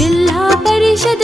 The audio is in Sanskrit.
जला परिषद